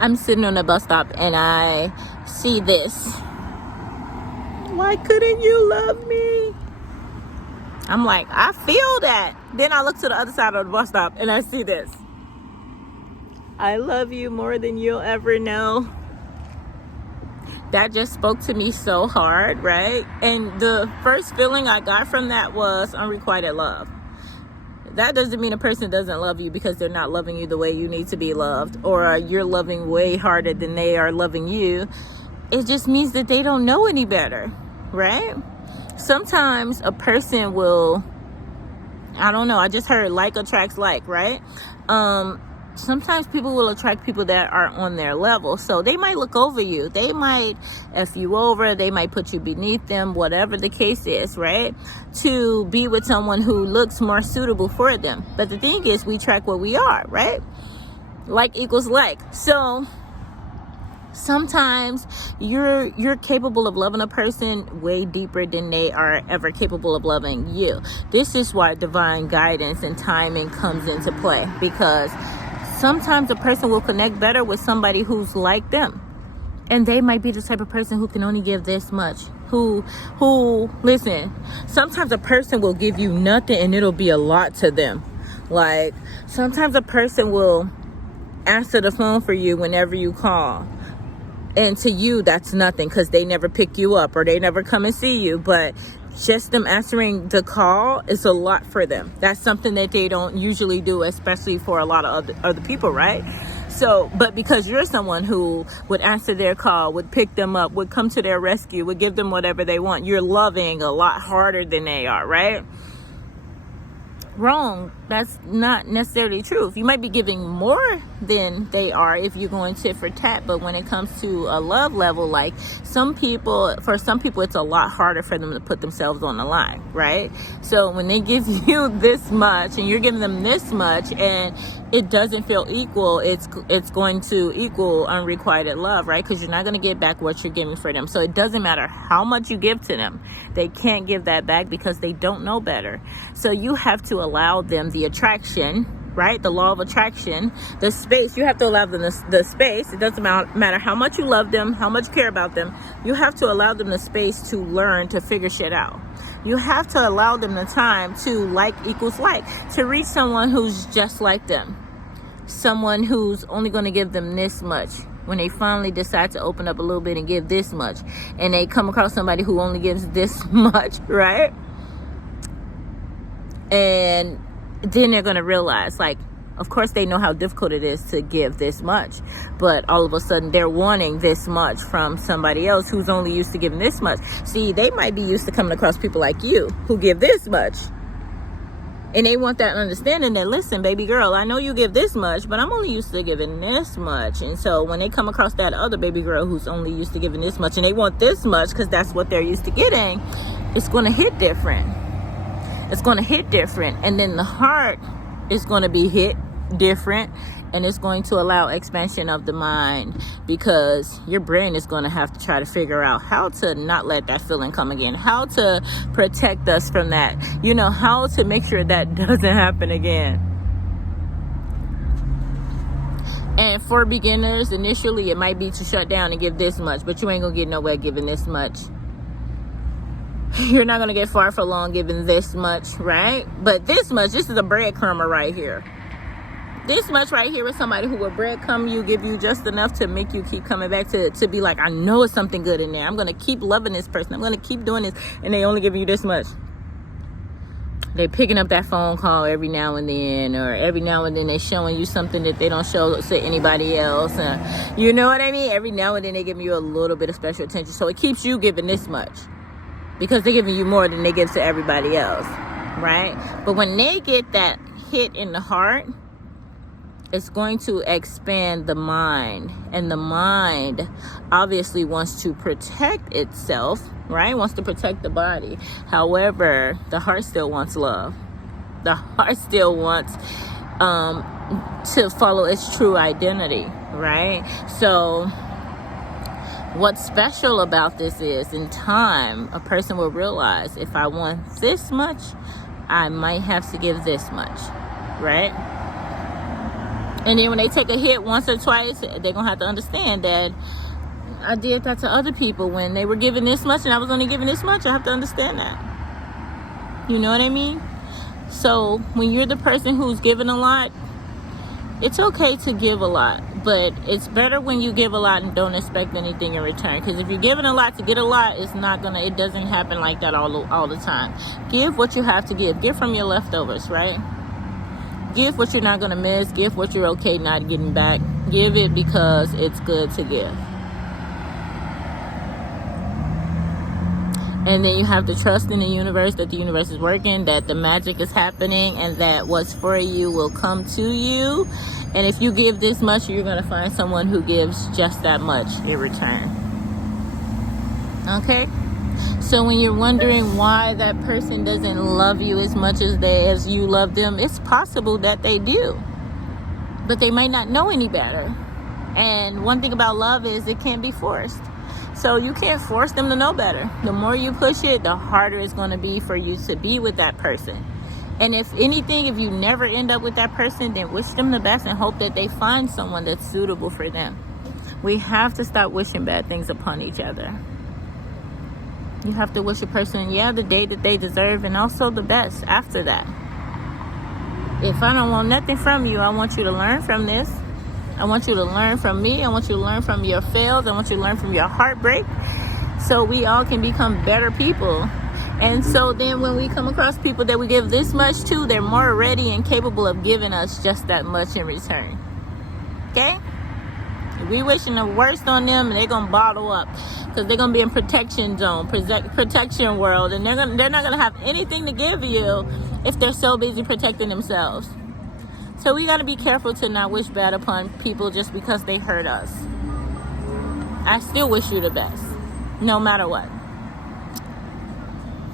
I'm sitting on a bus stop and I see this. Why couldn't you love me? I'm like, I feel that. Then I look to the other side of the bus stop and I see this. I love you more than you'll ever know. That just spoke to me so hard, right? And the first feeling I got from that was unrequited love. That doesn't mean a person doesn't love you because they're not loving you the way you need to be loved, or you're loving way harder than they are loving you. It just means that they don't know any better, right? Sometimes a person will, I don't know, I just heard like attracts like, right? Sometimes people will attract people that are on their level. So they might look over you. They might F you over. They might put you beneath them, whatever the case is, right? To be with someone who looks more suitable for them. But the thing is, we attract what we are, right? Like equals like. So sometimes you're capable of loving a person way deeper than they are ever capable of loving you. This is why divine guidance and timing comes into play, because sometimes a person will connect better with somebody who's like them. And they might be the type of person who can only give this much. Who, listen, sometimes a person will give you nothing and it'll be a lot to them. Like, sometimes a person will answer the phone for you whenever you call. And to you, that's nothing because they never pick you up or they never come and see you. But just them answering the call is a lot for them. That's something that they don't usually do, especially for a lot of other people, right? So, but because you're someone who would answer their call, would pick them up, would come to their rescue, would give them whatever they want, you're loving a lot harder than they are, right? Wrong. That's not necessarily true. You might be giving more than they are if you're going tit for tat, but when it comes to a love level, like for some people it's a lot harder for them to put themselves on the line, right? So when they give you this much and you're giving them this much and it doesn't feel equal, it's going to equal unrequited love, right? Because you're not going to get back what you're giving for them. So it doesn't matter how much you give to them, they can't give that back because they don't know better. So you have to allow them the attraction, right? The law of attraction, the space. You have to allow them the space. It doesn't matter how much you love them, how much you care about them. You have to allow them the space to learn, to figure shit out. You have to allow them the time to like equals like, to reach someone who's just like them. Someone who's only going to give them this much. When they finally decide to open up a little bit and give this much, and they come across somebody who only gives this much, right? And then they're going to realize, like, of course they know how difficult it is to give this much, but all of a sudden they're wanting this much from somebody else who's only used to giving this much. See, they might be used to coming across people like you who give this much. And they want that understanding that, listen, baby girl, I know you give this much, but I'm only used to giving this much. And so when they come across that other baby girl who's only used to giving this much and they want this much because that's what they're used to getting, it's going to hit different. It's going to hit different. And then the heart is going to be hit different. And it's going to allow expansion of the mind, because your brain is going to have to try to figure out how to not let that feeling come again, how to protect us from that, how to make sure that doesn't happen again. And for beginners, initially it might be to shut down and give this much, but you ain't going to get nowhere giving this much. You're not going to get far for long giving this much, right? But this much, this is a breadcrumber right here. This much right here is somebody who will breadcrumb you, give you just enough to make you keep coming back, to be like, I know it's something good in there. I'm going to keep loving this person. I'm going to keep doing this. And they only give you this much. They picking up that phone call every now and then, or every now and then they showing you something that they don't show to anybody else. You know what I mean? Every now and then they give you a little bit of special attention. So it keeps you giving this much, because they're giving you more than they give to everybody else, right? But when they get that hit in the heart, it's going to expand the mind. And the mind obviously wants to protect itself, right? Wants to protect the body. However, the heart still wants love. The heart still wants to follow its true identity, right? So what's special about this is, in time, a person will realize, if I want this much, I might have to give this much, right? And then when they take a hit once or twice, they're going to have to understand that I did that to other people when they were giving this much and I was only giving this much. I have to understand that. You know what I mean? So when you're the person who's giving a lot, it's okay to give a lot, but it's better when you give a lot and don't expect anything in return. Because if you're giving a lot to get a lot, it doesn't happen like that all the time. Give what you have to give. Give from your leftovers, right? Give what you're not going to miss. Give what you're okay not getting back. Give it because it's good to give. And then you have to trust in the universe, that the universe is working, that the magic is happening, and that what's for you will come to you. And if you give this much, you're going to find someone who gives just that much in return. Okay? So when you're wondering why that person doesn't love you as much as you love them, it's possible that they do. But they might not know any better. And one thing about love is it can't be forced. So you can't force them to know better. The more you push it, the harder it's going to be for you to be with that person. And if anything, if you never end up with that person, then wish them the best and hope that they find someone that's suitable for them. We have to stop wishing bad things upon each other. You have to wish a person, the day that they deserve, and also the best after that. If I don't want nothing from you, I want you to learn from this. I want you to learn from me. I want you to learn from your fails. I want you to learn from your heartbreak, so we all can become better people. And so then when we come across people that we give this much to, they're more ready and capable of giving us just that much in return. Okay? If we wishing the worst on them, they're going to bottle up because they're going to be in protection zone, protection world, and they're not going to have anything to give you if they're so busy protecting themselves. So we got to be careful to not wish bad upon people just because they hurt us. I still wish you the best, no matter what.